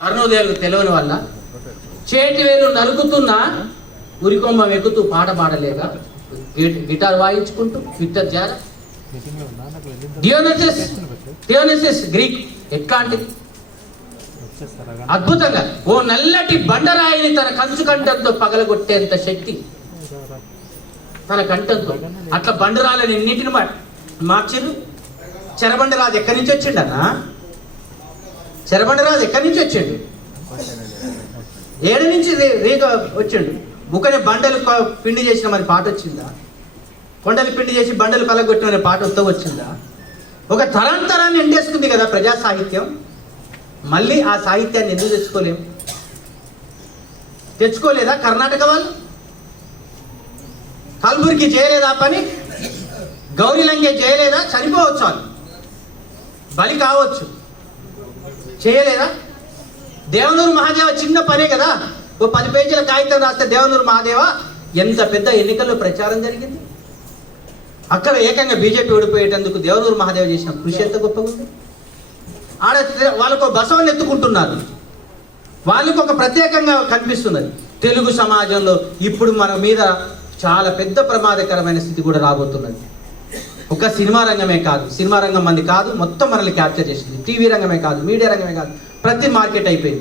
అరుణోదయాలకు తెలియని వల్ల చేతి వేలు నలుగుతున్నా ఉరికొమ్మం ఎక్కుతూ పాట పాడలేక గిటార్ వాయించుకుంటూ ట్విట్టర్ జార. డియోనసిస్ డియోనసిస్ గ్రీక్ ఎట్లాంటిది అద్భుతంగా ఓ నల్లటి బండరాయిని తన కంచు కంఠంతో పగలగొట్టేంత శక్తి తన కంఠంతో. అట్లా బండరాలని ఎన్నింటిని మార్చిండు మార్చిరు చెరబండరాజు ఎక్కడి నుంచి వచ్చిండన్నా? చెరబండరాజు ఎక్కడి నుంచి వచ్చిండు? ఏడు నుంచి రే- రేగ వచ్చిండు. బుక్కని బండలు పిండి చేసిన మరి పాట వచ్చిందా? కొండలు పిండి చేసి బండలు కలగొట్టిన అనే పాట వస్తూ వచ్చిందా? ఒక తరాంతరాన్ని ఎండేసుకుంది కదా ప్రజా సాహిత్యం. మళ్ళీ ఆ సాహిత్యాన్ని ఎందుకు తెచ్చుకోలేము తెచ్చుకోలేదా కర్ణాటక వాళ్ళు? కల్బుర్గి చేయలేదా పని? గౌరీ లంగే చేయలేదా? చనిపోవచ్చు వాళ్ళు. బలి కావచ్చు. చేయలేదా? దేవనూరు మహాదేవ చిన్న పనే కదా? ఓ పది పేజీల కాగితం రాస్తే దేవనూరు మహాదేవ ఎంత పెద్ద ఎన్నికల్లో ప్రచారం జరిగింది? అక్కడ ఏకంగా బీజేపీ ఓడిపోయేటందుకు దేవనూరు మహాదేవ చేసిన కృషి ఎంత గొప్పగా ఉంది ఆడ వాళ్ళకు బసవని ఎత్తుకుంటున్నారు. వాళ్ళకు ఒక ప్రత్యేకంగా కనిపిస్తున్నది. తెలుగు సమాజంలో ఇప్పుడు మన మీద చాలా పెద్ద ప్రమాదకరమైన స్థితి కూడా రాబోతున్నది. ఒక సినిమా రంగమే కాదు సినిమా రంగం మంది కాదు మొత్తం మనల్ని క్యాప్చర్ చేసింది. టీవీ రంగమే కాదు మీడియా రంగమే కాదు ప్రతి మార్కెట్ అయిపోయింది.